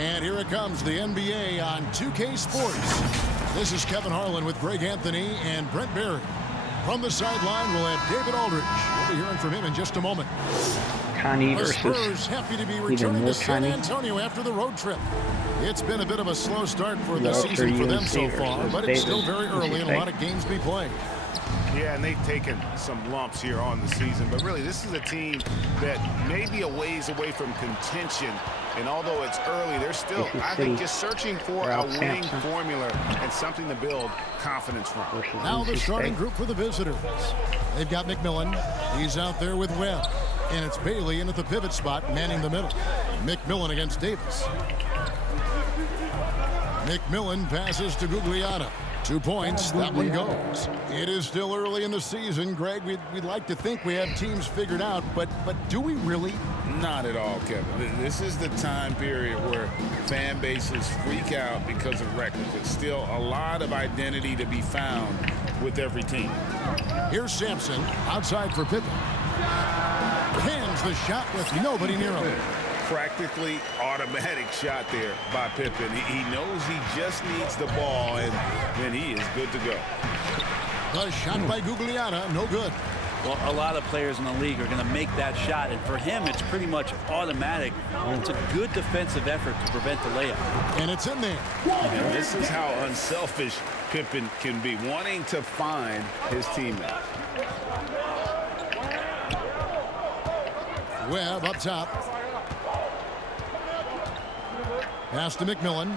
And here it comes, the NBA on 2K Sports. This is Kevin Harlan with Greg Anthony and Brent Barry. From the sideline, we'll have David Aldridge. We'll be hearing from him in just a moment. Connie The versus Spurs happy to be returning to San Antonio after the road trip. It's been a bit of a slow start for the season for them so far, but it's still very early and a lot of games to be played. Yeah, and they've taken some lumps here on the season, but really this is a team that may be a ways away from contention. And although it's early, they're still, I think, just searching for a winning formula and something to build confidence from. Now the starting group for the visitors. They've got McMillan. He's out there with Webb. And it's Bailey in at the pivot spot, manning the middle. McMillan against Davis. McMillan passes to Gugliotta. 2 points, that one goes. It is still early in the season, Greg. We'd like to think we have teams figured out, but do we really? Not at all, Kevin. This is the time period where fan bases freak out because of records. There's still a lot of identity to be found with every team. Here's Sampson, outside for Pippen. Hands the shot with nobody near him. Practically automatic shot there by Pippen. He knows he just needs the ball, and then he is good to go. The shot by Gugliotta, no good. Well, a lot of players in the league are going to make that shot, and for him, it's pretty much automatic. It's a good defensive effort to prevent the layup. And it's in there. And this is how unselfish Pippen can be, wanting to find his teammates. Webb up top. Pass to McMillan.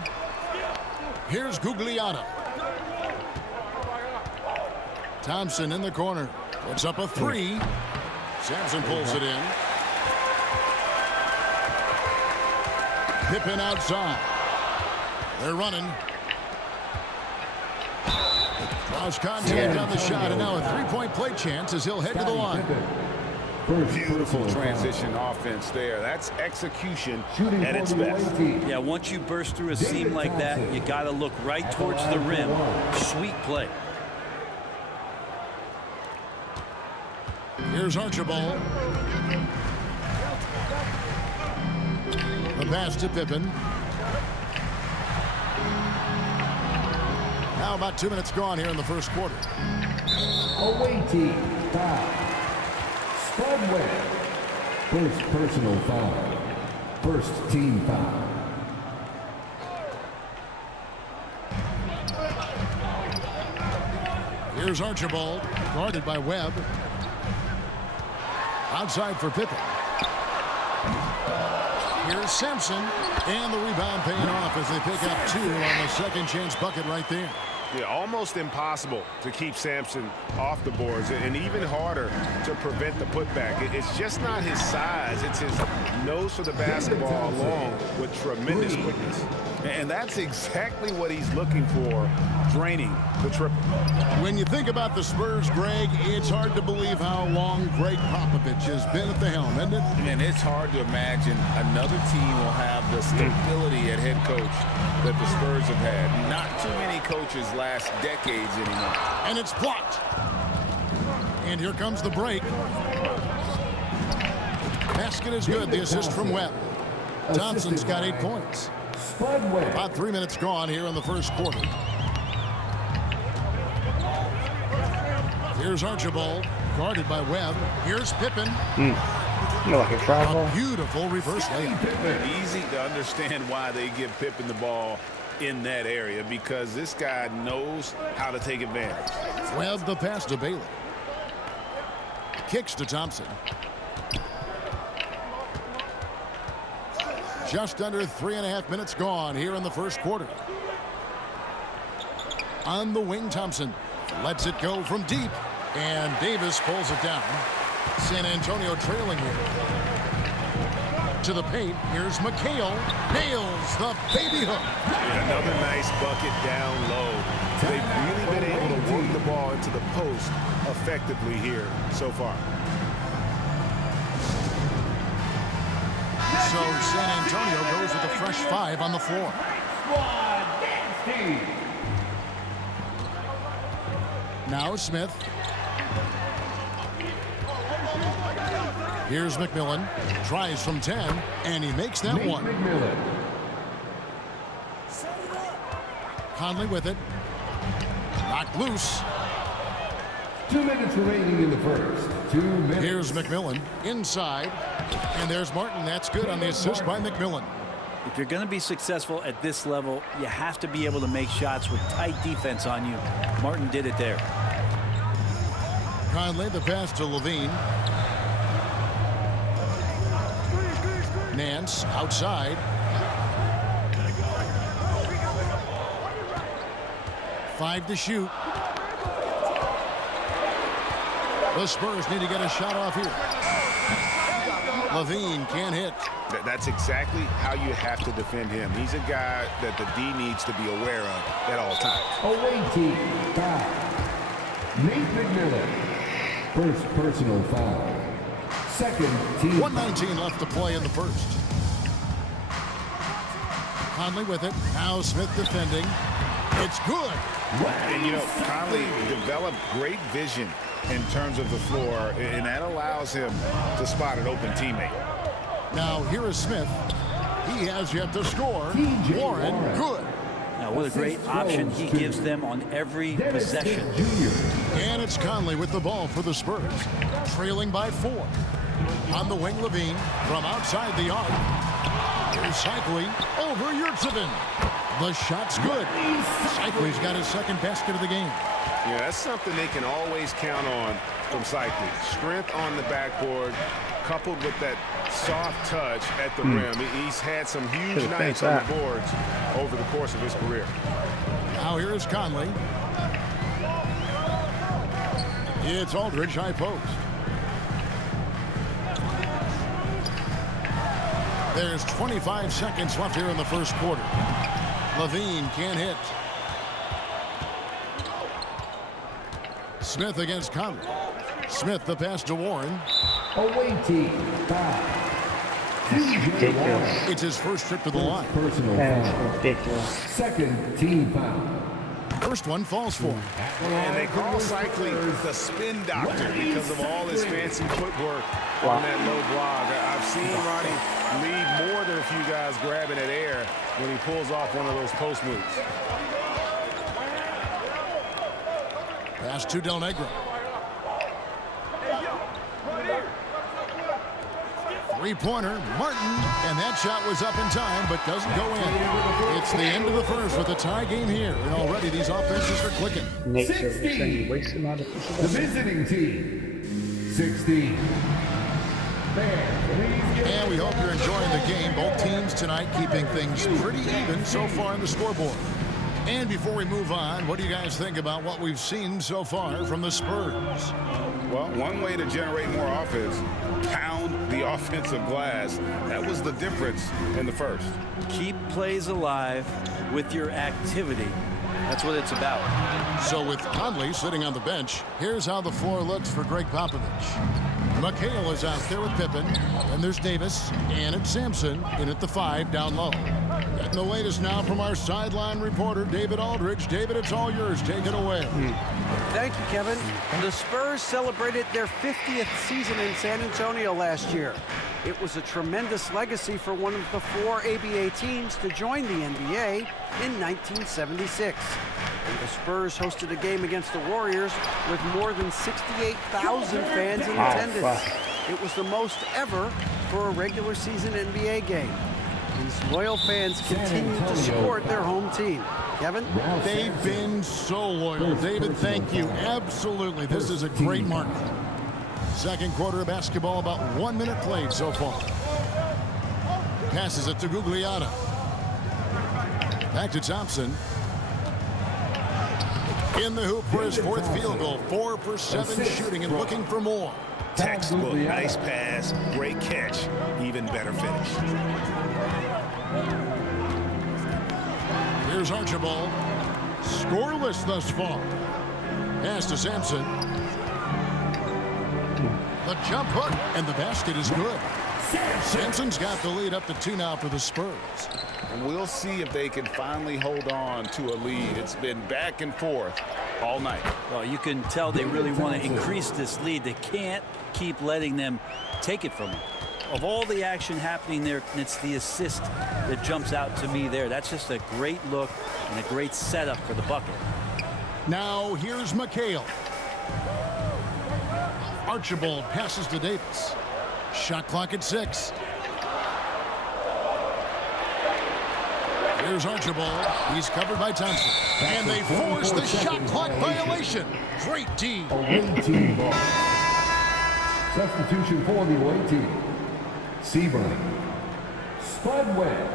Here's Gugliotta. Thompson in the corner. Puts up a three. Sampson pulls it in. Pippen outside. They're running. Draws contact on the shot, and now a three-point play chance as he'll head to the line. Beautiful transition offense there. That's execution at its best. Yeah, once you burst through a seam like that, you got to look right towards the rim. Sweet play. Here's Archibald. The pass to Pippen. Now about 2 minutes gone here in the first quarter. Away team foul. Spud Webb. First personal foul. First team foul. Here's Archibald, guarded by Webb. Outside for Pippen. Here's Sampson, and the rebound paying off as they pick up 2 on the second chance bucket right there. Yeah, almost impossible to keep Sampson off the boards, and even harder to prevent the putback. It's just not his size. It's his nose for the basketball along with tremendous quickness. And that's exactly what he's looking for, draining the triple. When you think about the Spurs, Greg, it's hard to believe how long Greg Popovich has been at the helm, isn't it? And it's hard to imagine another team will have the stability at head coach that the Spurs have had. Not too many coaches last decades anymore. And it's blocked. And here comes the break. Basket is good. The assist from Webb. Thompson's got 8 points. About 3 minutes gone here in the first quarter. Here's Archibald, guarded by Webb. Here's Pippen. Like a travel. A beautiful reverse layup. Easy to understand why they give Pippen the ball in that area, because this guy knows how to take advantage. Webb the pass to Bailey. Kicks to Thompson. Just under 3.5 minutes gone here in the first quarter. On the wing, Thompson lets it go from deep, and Davis pulls it down. San Antonio trailing here. To the paint, here's McHale. Nails the baby hook. And another nice bucket down low. They've really been able to work the ball into the post effectively here so far. So San Antonio goes with a fresh 5 on the floor. Now Smith. Here's McMillan. Tries from 10, and he makes that one. Conley with it. Knocked loose. 2 minutes remaining in the first. 2 minutes. Here's McMillan inside. And there's Martin. That's good on the assist by McMillan. If you're going to be successful at this level, you have to be able to make shots with tight defense on you. Martin did it there. Conley, the pass to Levine. Nance outside. 5 to shoot. The Spurs need to get a shot off here. Levine can't hit. That's exactly how you have to defend him. He's a guy that the D needs to be aware of at all times. Away team foul. Nate McMillan. First personal foul. Second team. 1:19 left to play in the first. Conley with it. Now Smith defending. It's good. And, you know, Conley developed great vision in terms of the floor, and that allows him to spot an open teammate. Now here is Smith. He has yet to score. TJ Warren, Warren. good. Now, what a great option he gives them on every Dennis possession. Smith Jr. And it's Conley with the ball for the Spurs. Trailing by 4. On the wing, Levine from outside the arc. Here's Cycli over Yurtseven. The shot's good. Cycli's got his second basket of the game. Yeah, that's something they can always count on from Cycli. Strength on the backboard, coupled with that soft touch at the rim. He's had some huge Should've nights finished on that. the boards over the course of his career. Now here is Conley. It's Aldridge, high post. There's 25 seconds left here in the first quarter. Levine can't hit. Smith against Conley. Smith the pass to Warren. Away team foul. TJ ridiculous. Warren. It's his first trip to the line. Personal That foul. is ridiculous. Second team foul. First one falls for him. And they call Cycli the spin doctor because of all his fancy footwork on that low block. I've seen Ronnie leave more than a few guys grabbing at air when he pulls off one of those post moves. Pass to Del Negro. Three-pointer, Martin, and that shot was up in time, but doesn't go in. It's the end of the first with a tie game here, and already these offenses are clicking. Nate's 16. trying to waste him out of The visiting team. 16. And we hope you're enjoying the game. Both teams tonight keeping things pretty even so far on the scoreboard. And before we move on, what do you guys think about what we've seen so far from the Spurs? Well, one way to generate more offense, pound the offensive glass. That was the difference in the first. Keep plays alive with your activity. That's what it's about. So with Conley sitting on the bench, here's how the floor looks for Greg Popovich. McHale is out there with Pippen, and there's Davis, and it's Sampson in at the 5 down low. Getting the latest now from our sideline reporter, David Aldridge. David, it's all yours. Take it away. Thank you, Kevin. The Spurs celebrated their 50th season in San Antonio last year. It was a tremendous legacy for one of the 4 ABA teams to join the NBA in 1976. And the Spurs hosted a game against the Warriors with more than 68,000 fans in attendance. wow. It was the most ever for a regular season NBA game. These loyal fans continue to support their home team. Kevin? They've been so loyal. David, thank you. Absolutely. This is a great mark. Second quarter of basketball, about 1 minute played so far. Passes it to Gugliotta. Back to Thompson. In the hoop for his 4th field goal. 4 for 7 shooting and looking for more. Textbook, nice pass, great catch, even better finish. Here's Archibald. Scoreless thus far. Pass to Sampson. The jump hook, and the basket is good. Sampson's got the lead up to 2 now for the Spurs. And we'll see if they can finally hold on to a lead. It's been back and forth all night. Well, you can tell they really want to increase this lead. They can't keep letting them take it from them. of all the action happening there, it's the assist that jumps out to me there. That's just a great look and a great setup for the bucket. Now here's McHale. Archibald passes to Davis. Shot clock at 6. Here's Archibald. He's covered by Thompson. And they force the shot clock violation. Great D. Away team ball. Substitution for the away team. Seaburn. Spud Webb.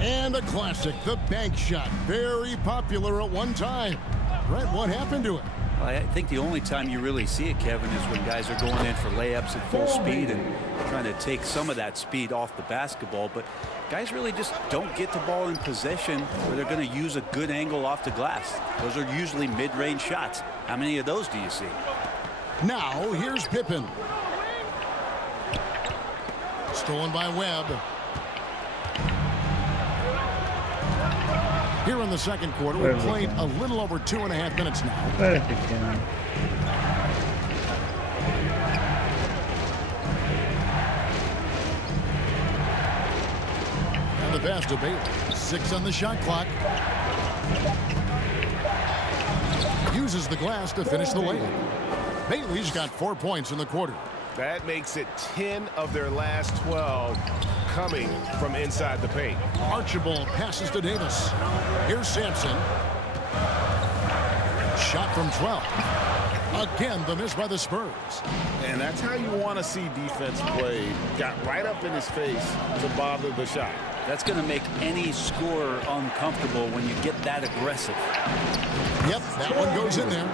And a classic, the bank shot. Very popular at one time. Brett, what happened to it? I think the only time you really see it, Kevin, is when guys are going in for layups at full speed and trying to take some of that speed off the basketball. But guys really just don't get the ball in possession where they're going to use a good angle off the glass. Those are usually mid-range shots. How many of those do you see? Now, here's Pippen. Stolen by Webb. Here in the second quarter, we've played a little over 2.5 minutes now. Perfect, yeah. And the pass to Bailey. 6 on the shot clock. Uses the glass to finish the layup. Bailey's got 4 points in the quarter. That makes it 10 of their last 12 coming from inside the paint. Archibald passes to Davis. Here's Sampson. Shot from 12. Again, the miss by the Spurs. And that's how you want to see defense played. Got right up in his face to bother the shot. That's going to make any scorer uncomfortable when you get that aggressive. Yep, that one goes in there.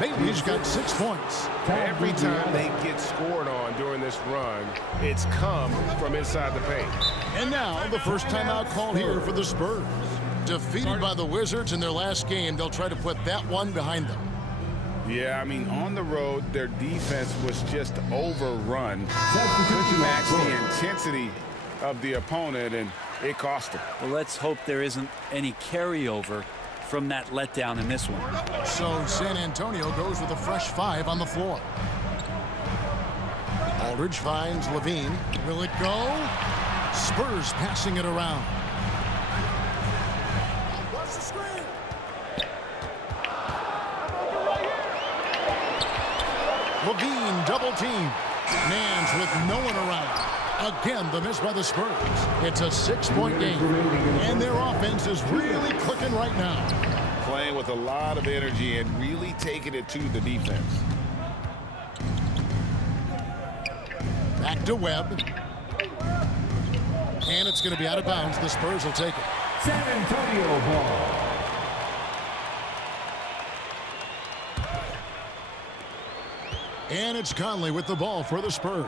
Bailey's got 6 points. Every time they get scored on during this run, it's come from inside the paint. And now the first timeout called here for the Spurs. Defeated by the Wizards in their last game, they'll try to put that one behind them. Yeah, I mean, on the road, their defense was just overrun. Substitution Match on the intensity of the opponent, and it cost them. Well, let's hope there isn't any carryover from that letdown in this one. So San Antonio goes with a fresh 5 on the floor. Aldridge finds Levine. Will it go? Spurs passing it around. Levine double team. Nance with no one around. Again, the miss by the Spurs. It's a 6-point game. And their offense is really clicking right now. Playing with a lot of energy and really taking it to the defense. Back to Webb. And it's going to be out of bounds. The Spurs will take it. San Antonio ball. And it's Conley with the ball for the Spurs.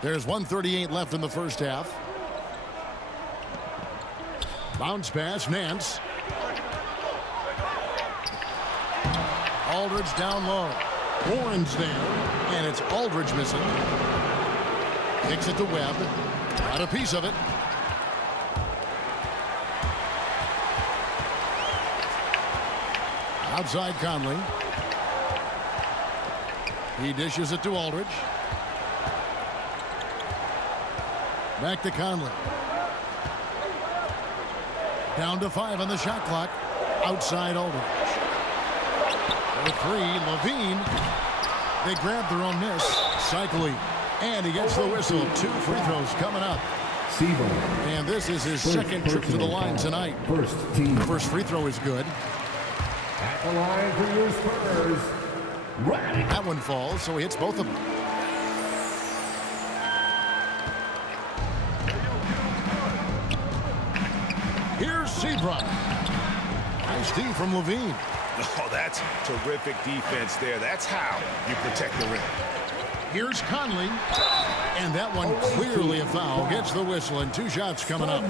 There's 1:38 left in the first half. Bounce pass, Nance. Aldridge down low. Warren's there, and it's Aldridge missing. Kicks it to Webb. Got a piece of it. Outside Conley. He dishes it to Aldridge. Back to Conley. Down to 5 on the shot clock. Outside Aldridge. For 3, Levine. They grab their own miss. Cycling. And he gets the whistle. 2 free throws coming up. Seaburn. And this is his second trip to the line tonight. First team. First free throw is good. At the line for your Spurs. Right. That one falls, so he hits both of them. Here's Seabrook. Nice D from Levine. Oh, that's terrific defense there. That's how you protect the rim. Here's Conley. And that one clearly a foul. Gets the whistle, and 2 shots coming up.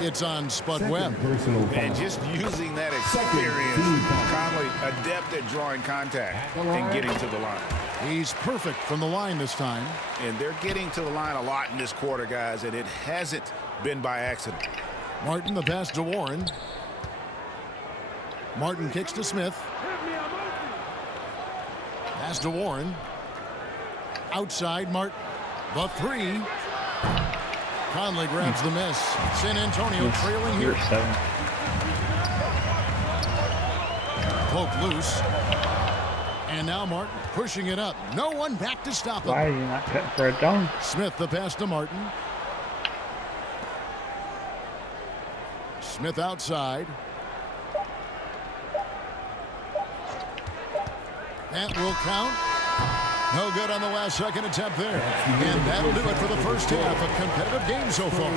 It's on Spud Webb. Personal foul. And just using that experience, Conley adept at drawing contact and getting to the line. He's perfect from the line this time. And they're getting to the line a lot in this quarter, guys, and it hasn't been by accident. Martin, the pass to Warren. Martin kicks to Smith. Pass to Warren. Outside Martin. The three. Conley grabs the miss. San Antonio trailing here. 7. Cloak loose. And now Martin pushing it up. No one back to stop him. Why are you not cutting for a dunk? Smith the pass to Martin. Smith outside. That will count. No good on the last second attempt there. And that'll do it for the first half. A competitive game so far.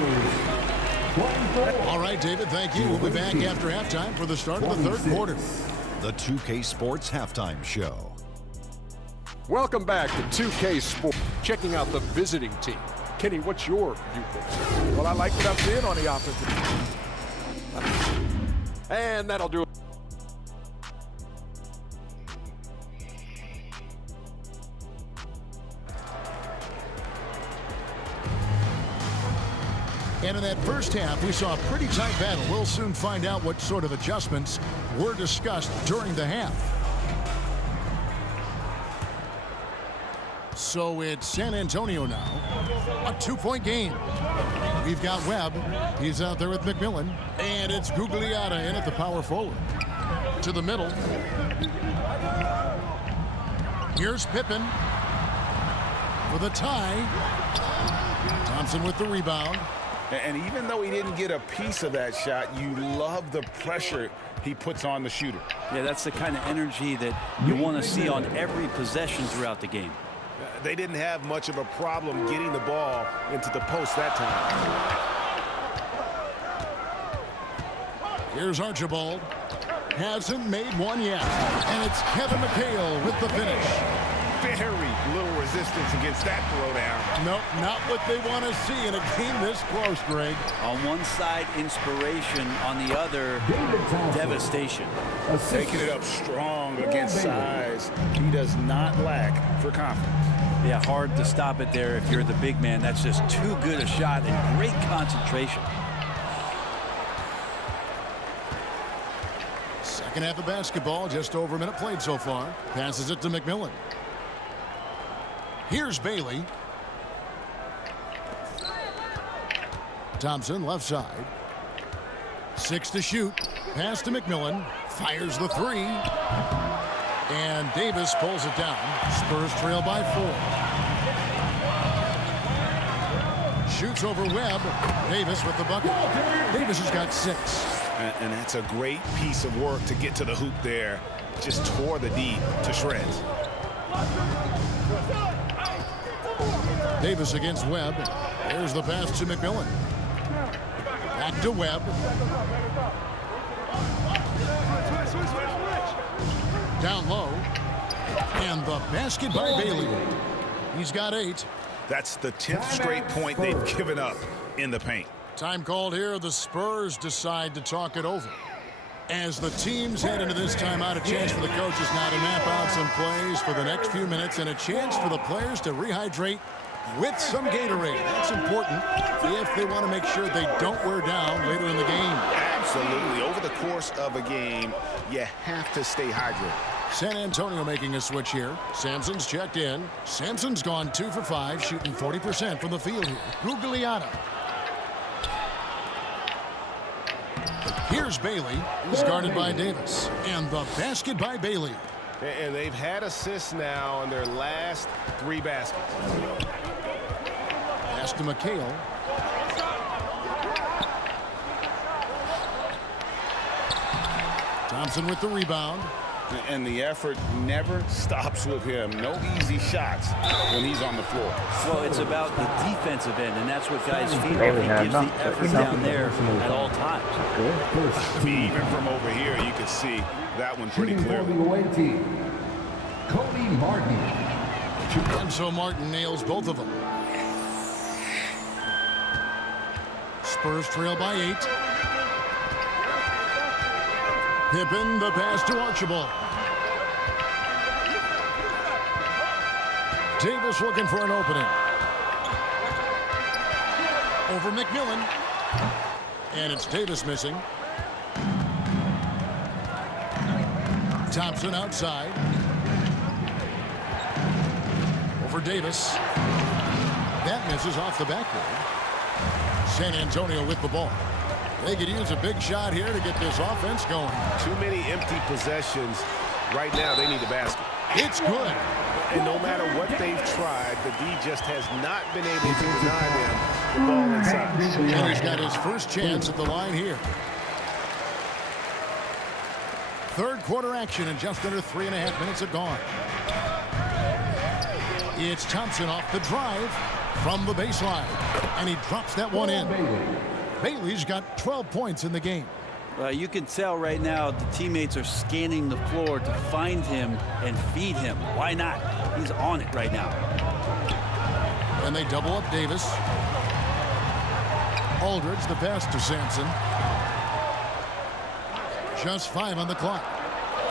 All right, David, thank you. We'll be back after halftime for the start of the third quarter. The 2K Sports Halftime Show. Welcome back to 2K Sports. Checking out the visiting team. Kenny, what's your viewpoint? Well, I like what I'm seeing on the offensive. And that'll do it. And in that first half, we saw a pretty tight battle. We'll soon find out what sort of adjustments were discussed during the half. So it's San Antonio now. A 2-point game. We've got Webb. He's out there with McMillan. And it's Gugliotta in at the power forward. To the middle. Here's Pippen. For the tie. Thompson with the rebound. And even though he didn't get a piece of that shot, you love the pressure he puts on the shooter. Yeah, that's the kind of energy that you want to see on every possession throughout the game. They didn't have much of a problem getting the ball into the post that time. Here's Archibald. Hasn't made one yet. And it's Kevin McHale with the finish. Very little resistance against that throwdown. Nope, not what they want to see in a game this close, Greg. On one side, inspiration. On the other, devastation. Taking it up strong against size. He does not lack for confidence. Yeah, hard to stop it there if you're the big man. That's just too good a shot and great concentration. Second half of basketball, just over a minute played so far. Passes it to McMillan. Here's Bailey. Thompson left side. 6 to shoot. Pass to McMillan. Fires the three. And Davis pulls it down. Spurs trail by 4. Shoots over Webb. Davis with the bucket. Davis has got 6. And that's a great piece of work to get to the hoop there. Just tore the D to shreds. Davis against Webb. Here's the pass to McMillan. Back to Webb. Down low. And the basket by Bailey. He's got 8. That's the 10th straight point they've given up in the paint. Time called here. The Spurs decide to talk it over. As the teams head into this timeout, a chance for the coaches now to map out some plays for the next few minutes and a chance for the players to rehydrate with some Gatorade. That's important if they want to make sure they don't wear down later in the game. Absolutely. Over the course of a game, you have to stay hydrated. San Antonio making a switch here. Sampson's checked in. Sampson's gone 2 for 5, shooting 40% from the field here. Gugliotta. Here's Bailey. He's guarded by Davis. And the basket by Bailey. And they've had assists now in their last 3 baskets. Pass to McHale. Thompson with the rebound. And the effort never stops with him. No easy shots when he's on the floor. Well, it's about the defensive end, and that's what guys feel. He gives the effort down there at all times. Even from over here, you can see that one pretty clearly. Cody Martin. And so Martin nails both of them. Spurs trail by 8. Pippen, the pass to Archibald. Davis looking for an opening. Over McMillan. And it's Davis missing. Thompson outside. Over Davis. That misses off the backboard. San Antonio with the ball. They could use a big shot here to get this offense going. Too many empty possessions. Right now, they need a basket. It's good. And no matter what they've tried, the D just has not been able to deny them the ball inside. And he's got his first chance at the line here. Third quarter action and just under 3.5 minutes have gone. It's Thompson off the drive from the baseline. And he drops that one in. Bailey's got 12 points in the game. You can tell right now the teammates are scanning the floor to find him and feed him. Why not? He's on it right now. And they double up Davis. Aldridge, the pass to Sampson. Just 5 on the clock.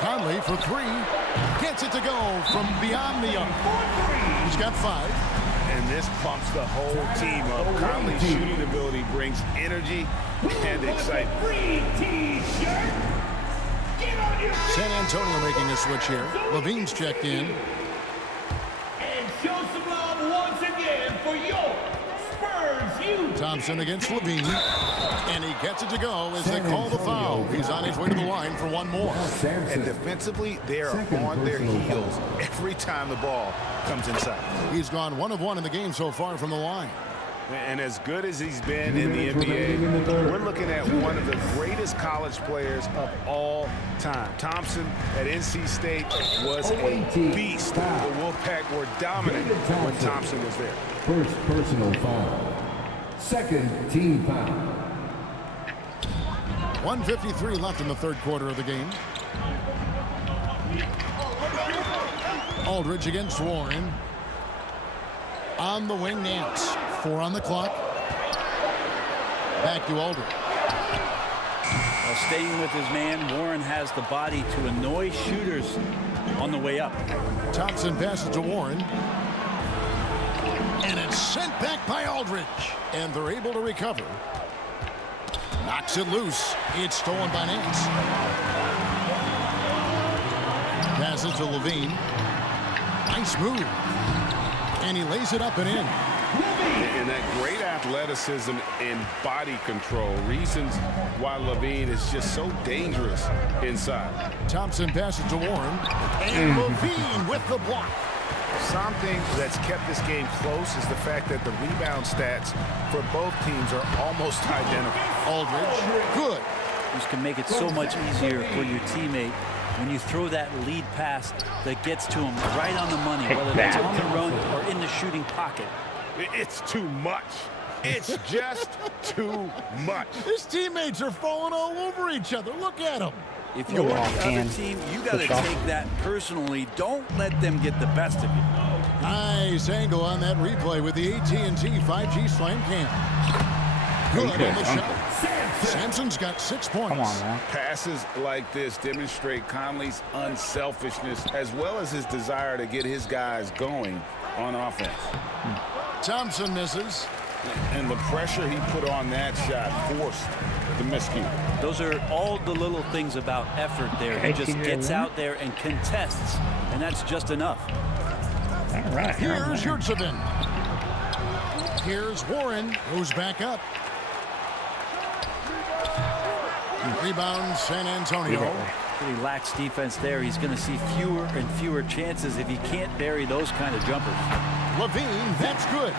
Conley for 3. Gets it to go from beyond the arc. He's got 5. And this pumps the whole team up. Conley's shooting ability brings energy and excitement. San Antonio making a switch here. Levine's checked in. And show some love once again for your Spurs youth. Thompson against Levine. And he gets it to go as they call the foul. He's on his way to the line for one more. And defensively, they are on their heels every time the ball comes inside. He's gone 1 of 1 in the game so far from the line. And as good as he's been in the NBA, we're looking at one of the greatest college players of all time. Thompson at NC State was a beast. The Wolfpack were dominant when Thompson was there. First personal foul. Second team foul. 1:53 left in the third quarter of the game. Aldridge against Warren. On the wing, Nance. 4 on the clock. Back to Aldridge. Staying with his man, Warren has the body to annoy shooters on the way up. Thompson passes to Warren. And it's sent back by Aldridge. And they're able to recover. Knocks it loose. It's stolen by Nance. Passes to Levine. Nice move. And he lays it up and in. And that great athleticism and body control. Reasons why Levine is just so dangerous inside. Thompson passes to Warren. And Levine with the block. Something that's kept this game close is the fact that the rebound stats for both teams are almost identical. Aldridge, good. This can make it so much easier for your teammate when you throw that lead pass that gets to him right on the money, whether that's on the run or in the shooting pocket. It's too much. It's just too much. His teammates are falling all over each other. Look at them. If you're the other team, you got to take that personally. Don't let them get the best of you. Nice angle on that replay with the AT&T 5G Slam Cam. Good on the shot. Sampson's got 6 points. Come on, man. Passes like this demonstrate Conley's unselfishness as well as his desire to get his guys going on offense. Thompson misses. And the pressure he put on that shot forced the miscue. Those are all the little things about effort there. He just gets out there and contests, and that's just enough. All right. Here's Yurtseven. Here's Warren, who's back up. Rebound, San Antonio. Pretty lax defense there. He's going to see fewer and fewer chances if he can't bury those kind of jumpers. Levine, that's good.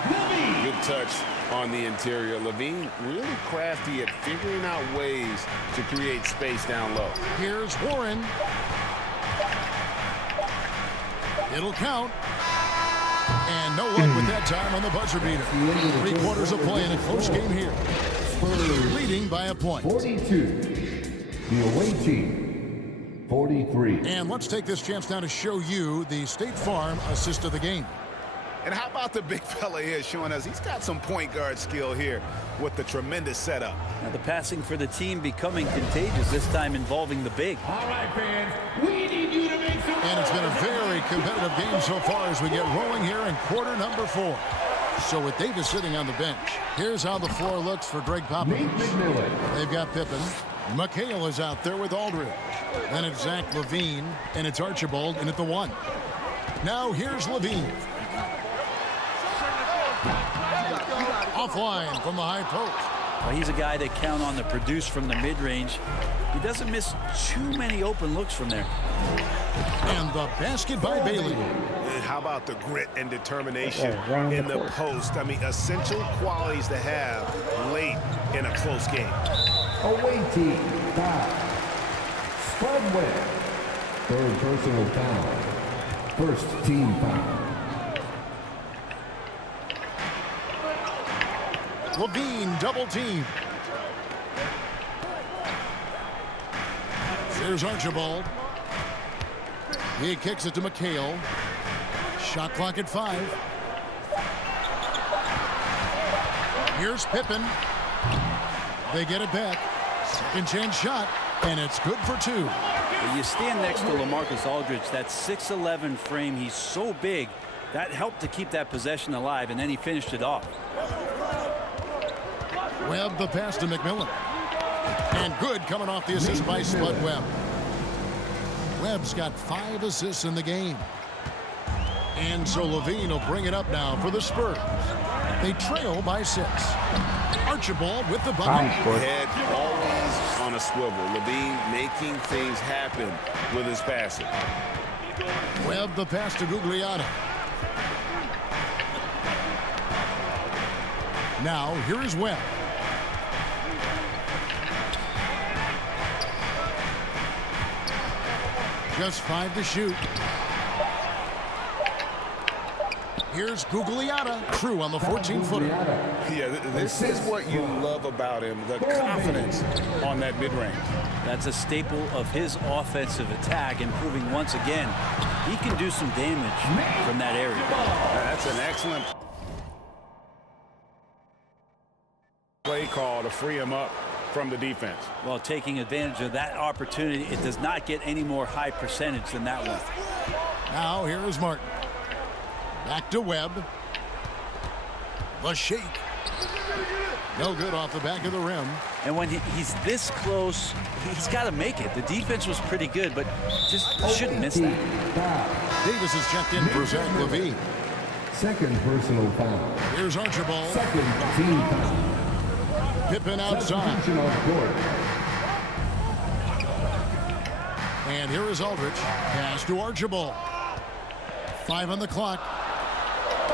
Good touch on the interior. Levine really crafty at figuring out ways to create space down low. Here's Warren. It'll count. And no luck with that time on the buzzer beater. 3 quarters of play in a close game here. Leading by a point. 42. The away team, 43. And let's take this chance now to show you the State Farm assist of the game. And how about the big fella here showing us he's got some point guard skill here with the tremendous setup. Now the passing for the team becoming contagious, this time involving the big. All right, fans, we need you to make some... And it's been a very competitive game so far as we get rolling here in quarter number 4. So with Davis sitting on the bench, here's how the floor looks for Greg Popovich. They've got Pippen. McHale is out there with Aldridge. Then it's Zach LaVine, and it's Archibald in at the 1. Now here's LaVine. Offline from the high post. Well, he's a guy that count on to produce from the mid-range. He doesn't miss too many open looks from there. And the basket by Bailey. And how about the grit and determination in the post? I mean, essential qualities to have late in a close game. Away team, foul. Spud Webb. Third personal foul. First team foul. LaVine double team. Here's Archibald. He kicks it to McHale. Shot clock at 5. Here's Pippen. They get it back. Second chance shot, and it's good for 2. When you stand next to LaMarcus Aldridge, that 6'11" frame, he's so big, that helped to keep that possession alive, and then he finished it off. Webb the pass to McMillan. And good coming off the assist by Spud Webb. Webb's got 5 assists in the game. And so LaVine will bring it up now for the Spurs. They trail by 6. Archibald with the bucket. Head always on a swivel. LaVine making things happen with his passing. Webb the pass to Gugliotta. Now here is Webb. Just 5 to shoot. Here's Gugliotta. True on the 14-footer. Yeah, this is what you love about him, the confidence on that mid-range. That's a staple of his offensive attack, and proving once again he can do some damage from that area. That's an excellent play call to free him up from the defense. Well, taking advantage of that opportunity, it does not get any more high percentage than that one. Now here is Martin. Back to Webb. The shake. No good off the back of the rim. And when he's this close, he's got to make it. The defense was pretty good, but just shouldn't miss that. Davis is checked in for Zach LaVine. Second personal foul. Here's Archibald. Second team foul. Pippen outside. And here is Aldridge. Pass to Archibald. 5 on the clock.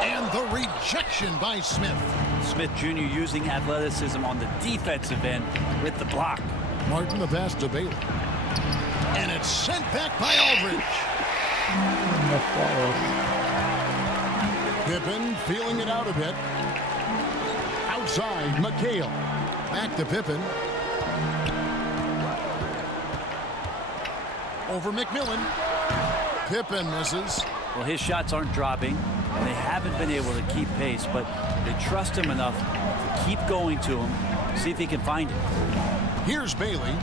And the rejection by Smith. Smith Jr. using athleticism on the defensive end with the block. Martin the pass to Bailey. And it's sent back by Aldridge. Pippen feeling it out a bit. Outside, McHale. Back to Pippen. Over McMillan. Pippen misses. Well, his shots aren't dropping, and they haven't been able to keep pace, but they trust him enough to keep going to him, see if he can find it. Here's Bailey.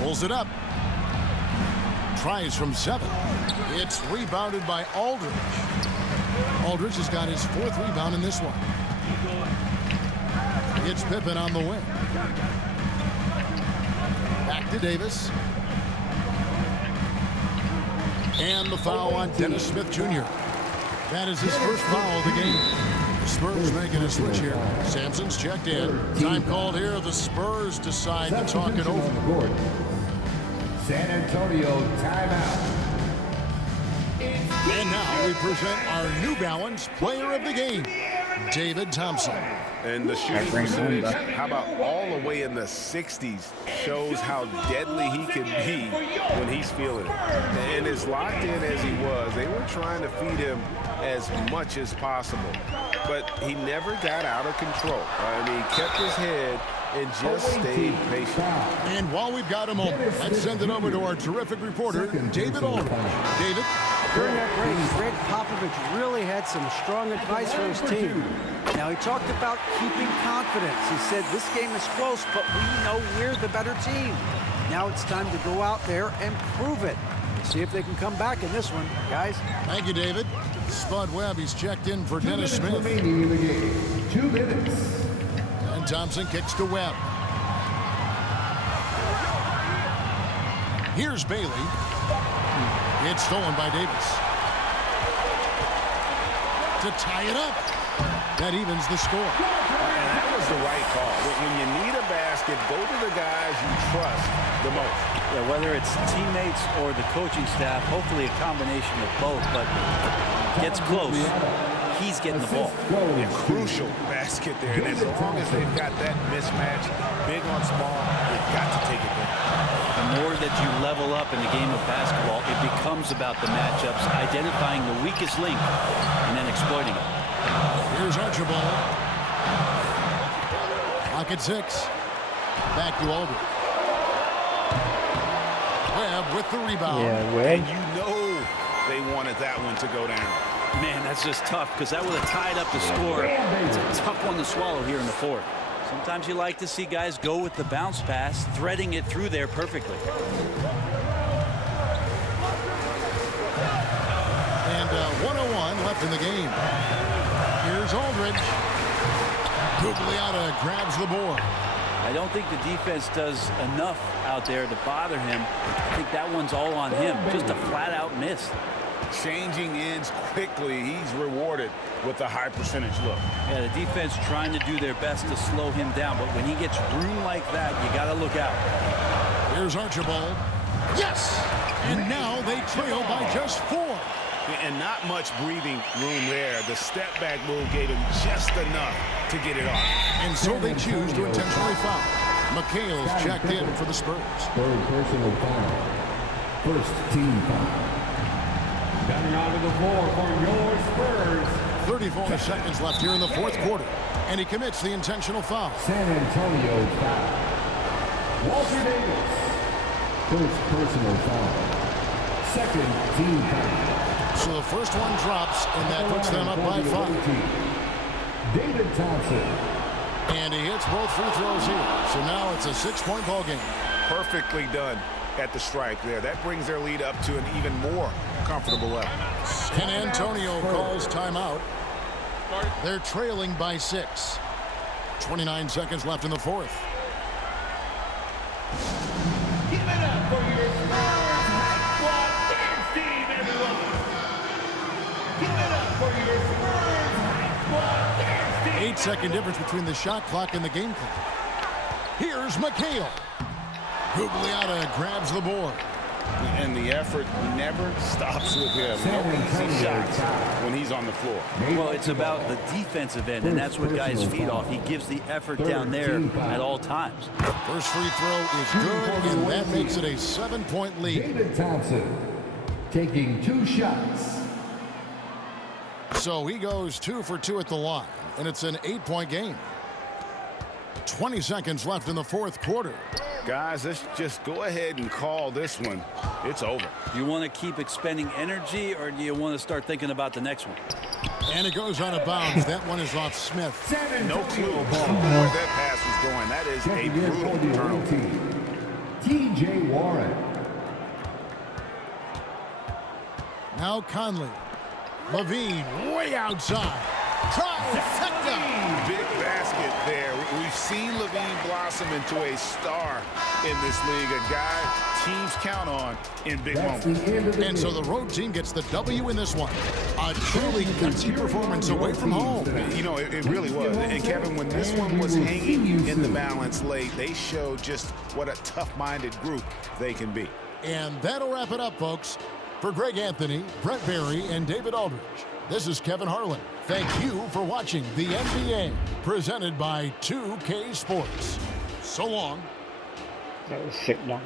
Pulls it up. Tries from 7. It's rebounded by Aldridge. Aldridge has got his 4th rebound in this one. It's Pippen on the wing. Back to Davis. And the foul on Dennis Smith Jr. That is his first foul of the game. The Spurs making a switch here. Sampson's checked in. Time called here. The Spurs decide to talk it over. San Antonio timeout. And now we present our New Balance player of the game, David Thompson. And the shooting percentage, how about all the way in the 60s, shows how deadly he can be when he's feeling it. And as locked in as he was, they were trying to feed him as much as possible. But he never got out of control. I mean, he kept his head and just stayed patient. And while we've got a moment, let's send it over to our terrific reporter, David Aldridge. David? During that break, Greg Popovich really had some strong advice for his team. Now, he talked about keeping confidence. He said, this game is close, but we know we're the better team. Now it's time to go out there and prove it. See if they can come back in this one, guys. Thank you, David. Spud Webb, he's checked in for Dennis Smith. Remaining in the game. 2 minutes. And Thompson kicks to Webb. Here's Bailey. It's stolen by Davis. To tie it up. That evens the score. And that was the right call. When you need a basket, go to the guys you trust the most. Yeah, whether it's teammates or the coaching staff, hopefully a combination of both, but gets close. He's getting the ball. A crucial basket there. And as long as they've got that mismatch, big on small, they've got to take it there. The more that you level up in the game of basketball, it becomes about the matchups, identifying the weakest link, and then exploiting it. Here's Archibald. Clock at 6. Back to Aldridge. Webb with the rebound. Yeah, Webb. And you know they wanted that one to go down. Man, that's just tough because that would have tied up the score. It's a tough one to swallow here in the fourth. Sometimes you like to see guys go with the bounce pass, threading it through there perfectly. And 1:01 left in the game. Here's Aldridge. Gugliotta grabs the board. I don't think the defense does enough out there to bother him. I think that one's all on him. Just a flat-out miss. Changing ends quickly. He's rewarded with a high percentage look. Yeah, the defense trying to do their best to slow him down, but when he gets room like that, you got to look out. Here's Archibald. Yes! And now they trail by just 4. And not much breathing room there. The step-back move gave him just enough to get it off. And so they choose to intentionally foul. McHale's checked in for the Spurs. Third personal foul. First team foul. Coming onto the floor for your Spurs. 34 seconds left here in the fourth quarter. And he commits the intentional foul. San Antonio foul. Walter Davis. First personal foul. Second team foul. So the first one drops, and that puts them up by 5. David Thompson. And he hits both free throws here. So now it's a 6-point ball game. Perfectly done at the stripe there. That brings their lead up to an even more comfortable level. San Antonio calls timeout. They're trailing by 6. 29 seconds left in the fourth. Give it up for your Spurs High Squad dance team, everyone. Give it up for your Spurs High Squad dance team. 8-second difference between the shot clock and the game clock. Here's McHale. Gugliotta grabs the board. And the effort never stops with him. No easy shots when he's on the floor. Well, it's about the defensive end, and that's what guys feed off. He gives the effort down there at all times. First free throw is good, and that makes it a 7-point lead. David Thompson taking 2 shots. So he goes 2 for 2 at the line, and it's an 8-point game. 20 seconds left in the fourth quarter. Guys, let's just go ahead and call this one. It's over. Do you want to keep expending energy, or do you want to start thinking about the next one? And it goes out of bounds. That one is off Smith. No clue where that pass was going. That is a brutal turnover. T.J. Warren. Now Conley. Levine way outside. Trifecta. Big basket there. We've seen Levine blossom into a star in this league, a guy teams count on in big moments. And so the road team gets the W in this one. A truly gutsy performance away from home. You know, it really was. And Kevin, when this one was hanging in the balance late, they showed just what a tough-minded group they can be. And that'll wrap it up, folks. For Greg Anthony, Brett Barry, and David Aldridge, this is Kevin Harlan. Thank you for watching the NBA, presented by 2K Sports. So long. That was sick dunk.